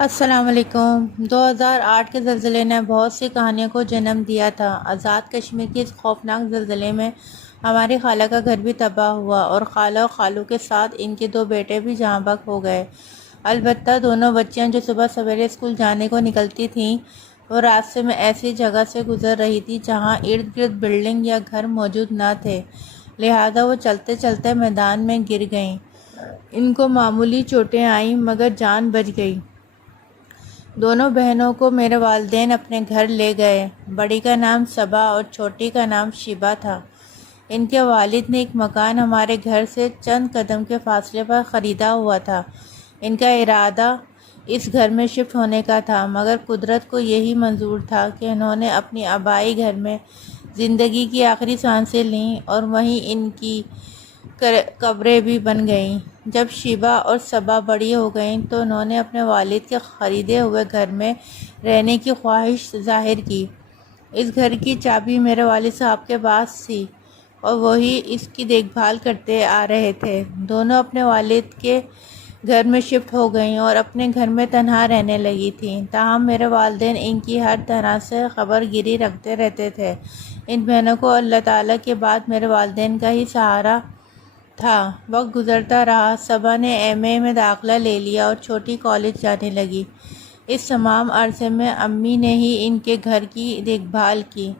السلام علیکم۔ 2008 کے زلزلے نے بہت سی کہانیوں کو جنم دیا تھا۔ آزاد کشمیر کے اس خوفناک زلزلے میں ہماری خالہ کا گھر بھی تباہ ہوا اور خالہ و خالو کے ساتھ ان کے 2 بیٹے بھی جاں بحق ہو گئے۔ البتہ دونوں بچیاں جو صبح سویرے اسکول جانے کو نکلتی تھیں، وہ راستے میں ایسی جگہ سے گزر رہی تھی جہاں ارد گرد بلڈنگ یا گھر موجود نہ تھے، لہٰذا وہ چلتے چلتے میدان میں گر گئیں۔ ان کو معمولی چوٹیں آئیں مگر جان بچ گئی۔ دونوں بہنوں کو میرے والدین اپنے گھر لے گئے۔ بڑی کا نام صبا اور چھوٹی کا نام شیبا تھا۔ ان کے والد نے ایک مکان ہمارے گھر سے چند قدم کے فاصلے پر خریدا ہوا تھا۔ ان کا ارادہ اس گھر میں شفٹ ہونے کا تھا، مگر قدرت کو یہی منظور تھا کہ انہوں نے اپنی آبائی گھر میں زندگی کی آخری سانسیں لیں اور وہیں ان کی قبریں بھی بن گئیں۔ جب شیبا اور صبا بڑی ہو گئیں تو انہوں نے اپنے والد کے خریدے ہوئے گھر میں رہنے کی خواہش ظاہر کی۔ اس گھر کی چابی میرے والد صاحب کے پاس تھی اور وہی اس کی دیکھ بھال کرتے آ رہے تھے۔ دونوں اپنے والد کے گھر میں شفٹ ہو گئیں اور اپنے گھر میں تنہا رہنے لگی تھیں، تاہم میرے والدین ان کی ہر طرح سے خبر گیری رکھتے رہتے تھے۔ ان بہنوں کو اللہ تعالیٰ کے بعد میرے والدین کا ہی سہارا تھا۔ وقت گزرتا رہا، صبا نے ایم اے میں داخلہ لے لیا اور چھوٹی کالج جانے لگی۔ اس تمام عرصے میں امی نے ہی ان کے گھر کی دیکھ بھال کی۔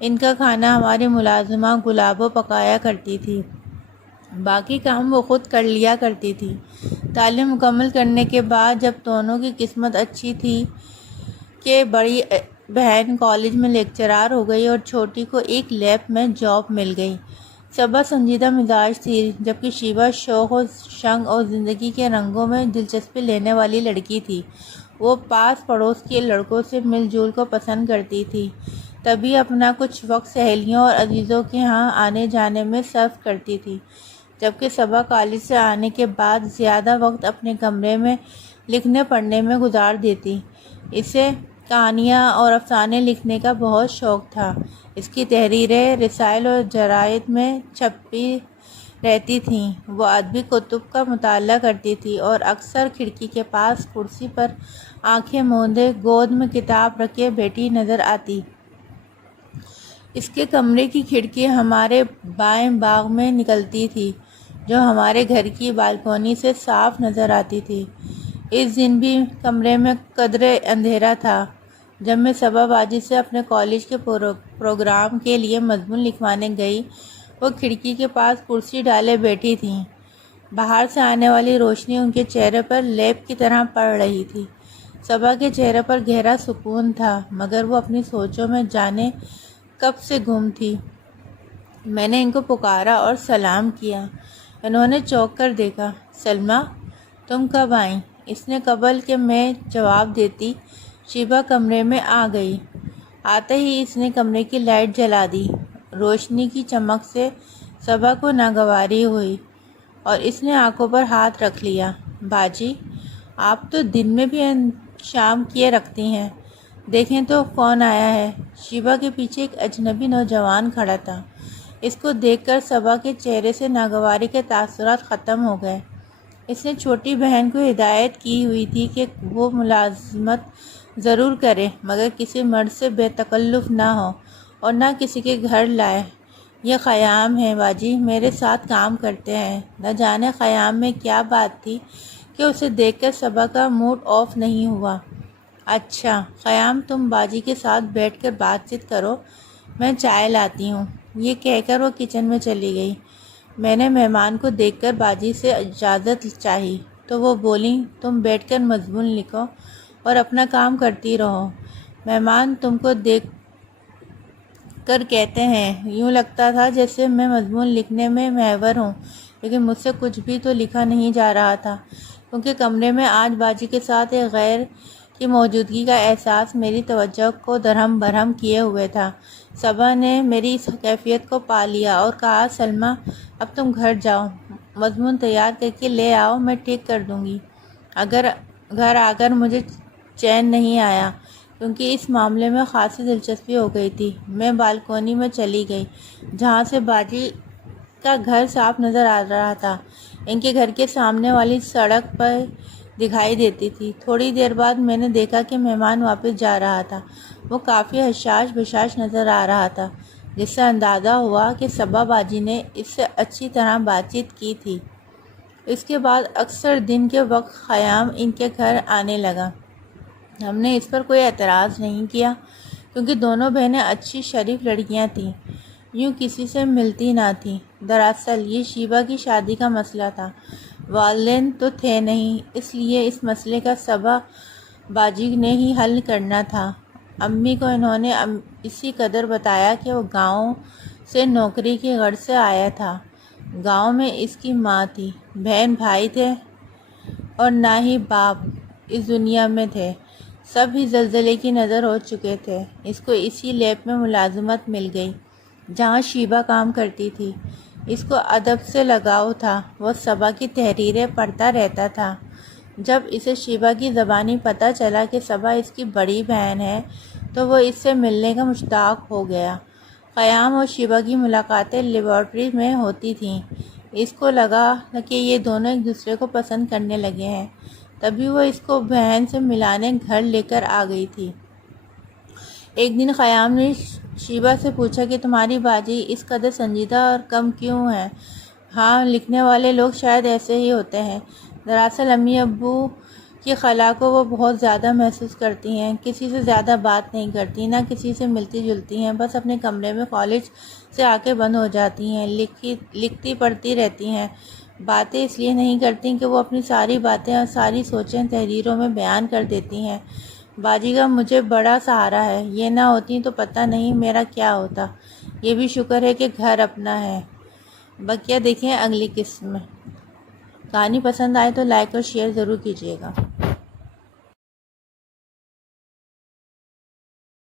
ان کا کھانا ہماری ملازمہ گلابو پکایا کرتی تھی، باقی کام وہ خود کر لیا کرتی تھی۔ تعلیم مکمل کرنے کے بعد جب دونوں کی قسمت اچھی تھی کہ بڑی بہن کالج میں لیکچرار ہو گئی اور چھوٹی کو ایک لیب میں جاب مل گئی۔ صبا سنجیدہ مزاج تھی، جبکہ شیبا شوق و شنگ اور زندگی کے رنگوں میں دلچسپی لینے والی لڑکی تھی۔ وہ پاس پڑوس کے لڑکوں سے مل جل کو پسند کرتی تھی، تبھی اپنا کچھ وقت سہیلیوں اور عزیزوں کے ہاں آنے جانے میں صرف کرتی تھی، جبکہ صبا کالج سے آنے کے بعد زیادہ وقت اپنے کمرے میں لکھنے پڑھنے میں گزار دیتی۔ اسے کہانیاں اور افسانے لکھنے کا بہت شوق تھا۔ اس کی تحریریں رسائل اور جرائد میں چھپی رہتی تھیں۔ وہ ادبی کتب کا مطالعہ کرتی تھی اور اکثر کھڑکی کے پاس کرسی پر آنکھیں موندے گود میں کتاب رکھے بیٹھی نظر آتی۔ اس کے کمرے کی کھڑکی ہمارے بائیں باغ میں نکلتی تھی، جو ہمارے گھر کی بالکونی سے صاف نظر آتی تھی۔ اس دن بھی کمرے میں قدرے اندھیرا تھا۔ جب میں صبا باجی سے اپنے کالج کے پروگرام کے لیے مضمون لکھوانے گئی، وہ کھڑکی کے پاس کرسی ڈالے بیٹھی تھیں۔ باہر سے آنے والی روشنی ان کے چہرے پر لیپ کی طرح پڑ رہی تھی۔ صبا کے چہرے پر گہرا سکون تھا، مگر وہ اپنی سوچوں میں جانے کب سے گم تھی۔ میں نے ان کو پکارا اور سلام کیا۔ انہوں نے چونک کر دیکھا۔ سلمیٰ، تم کب آئیں؟ اس نے قبل کہ میں جواب دیتی، شیبا کمرے میں آ گئی۔ آتے ہی اس نے کمرے کی لائٹ جلا دی۔ روشنی کی چمک سے صبا کو ناگواری ہوئی اور اس نے آنکھوں پر ہاتھ رکھ لیا۔ باجی، آپ تو دن میں بھی شام کیے رکھتی ہیں، دیکھیں تو کون آیا ہے۔ شیبا کے پیچھے ایک اجنبی نوجوان کھڑا تھا۔ اس کو دیکھ کر صبا کے چہرے سے ناگواری کے تاثرات ختم ہو گئے۔ اس نے چھوٹی بہن کو ہدایت کی ہوئی تھی کہ وہ ملازمت ضرور کرے، مگر کسی مرد سے بے تکلف نہ ہو اور نہ کسی کے گھر لائے۔ یہ خیام ہیں باجی، میرے ساتھ کام کرتے ہیں۔ نہ جانے خیام میں کیا بات تھی کہ اسے دیکھ کر صبا کا موڈ آف نہیں ہوا۔ اچھا خیام، تم باجی کے ساتھ بیٹھ کر بات چیت کرو، میں چائے لاتی ہوں۔ یہ کہہ کر وہ کچن میں چلی گئی۔ میں نے مہمان کو دیکھ کر باجی سے اجازت چاہی تو وہ بولیں، تم بیٹھ کر مضمون لکھو اور اپنا کام کرتی رہو۔ مہمان تم کو دیکھ کر کہتے ہیں، یوں لگتا تھا جیسے میں مضمون لکھنے میں ماہر ہوں، لیکن مجھ سے کچھ بھی تو لکھا نہیں جا رہا تھا، کیونکہ کمرے میں آج باجی کے ساتھ ایک غیر کی موجودگی کا احساس میری توجہ کو درہم برہم کیے ہوئے تھا۔ صبا نے میری اس کیفیت کو پا لیا اور کہا، سلمیٰ اب تم گھر جاؤ، مضمون تیار کر کے لے آؤ، میں ٹھیک کر دوں گی۔ گھر آ کر مجھے چین نہیں آیا، کیونکہ اس معاملے میں خاصی دلچسپی ہو گئی تھی۔ میں بالکونی میں چلی گئی، جہاں سے باجی کا گھر صاف نظر آ رہا تھا۔ ان کے گھر کے سامنے والی سڑک پر دکھائی دیتی تھی۔ تھوڑی دیر بعد میں نے دیکھا کہ مہمان واپس جا رہا تھا۔ وہ کافی حشاش بشاش نظر آ رہا تھا، جس سے اندازہ ہوا کہ صبا باجی نے اس سے اچھی طرح بات چیت کی تھی۔ اس کے بعد اکثر دن کے وقت خیام ان کے گھر آنے لگا۔ ہم نے اس پر کوئی اعتراض نہیں کیا، کیونکہ دونوں بہنیں اچھی شریف لڑکیاں تھیں، یوں کسی سے ملتی نہ تھیں۔ دراصل یہ شیبہ کی شادی کا مسئلہ تھا، والدین تو تھے نہیں، اس لیے اس مسئلے کا صبا باجی نے ہی حل کرنا تھا۔ امی کو انہوں نے اسی قدر بتایا کہ وہ گاؤں سے نوکری کی غرض سے آیا تھا۔ گاؤں میں اس کی ماں تھی، بہن بھائی تھے اور نہ ہی باپ اس دنیا میں تھے۔ سب ہی زلزلے کی نظر ہو چکے تھے۔ اس کو اسی لیب میں ملازمت مل گئی جہاں شیبہ کام کرتی تھی۔ اس کو ادب سے لگاؤ تھا، وہ صبا کی تحریریں پڑھتا رہتا تھا۔ جب اسے شیبہ کی زبانی پتہ چلا کہ صبا اس کی بڑی بہن ہے تو وہ اس سے ملنے کا مشتاق ہو گیا۔ قیام اور شیبہ کی ملاقاتیں لیبارٹری میں ہوتی تھیں۔ اس کو لگا کہ یہ دونوں ایک دوسرے کو پسند کرنے لگے ہیں، تبھی وہ اس کو بہن سے ملانے گھر لے کر آ گئی تھی۔ ایک دن قیام نے شیبہ سے پوچھا کہ تمہاری باجی اس قدر سنجیدہ اور کم کیوں ہے؟ ہاں، لکھنے والے لوگ شاید ایسے ہی ہوتے ہیں۔ دراصل امی ابو کی خلا کو وہ بہت زیادہ محسوس کرتی ہیں، کسی سے زیادہ بات نہیں کرتی، نہ کسی سے ملتی جلتی ہیں، بس اپنے کمرے میں کالج سے آ کے بند ہو جاتی ہیں، لکھتی پڑھتی رہتی ہیں۔ باتیں اس لیے نہیں کرتی کہ وہ اپنی ساری باتیں اور ساری سوچیں تحریروں میں بیان کر دیتی ہیں۔ باجی کا مجھے بڑا سہارا ہے، یہ نہ ہوتی تو پتہ نہیں میرا کیا ہوتا۔ یہ بھی شکر ہے کہ گھر اپنا ہے۔ بقیہ دیکھیں اگلی قسط میں۔ کہانی پسند آئے تو لائک اور شیئر ضرور کیجیے گا۔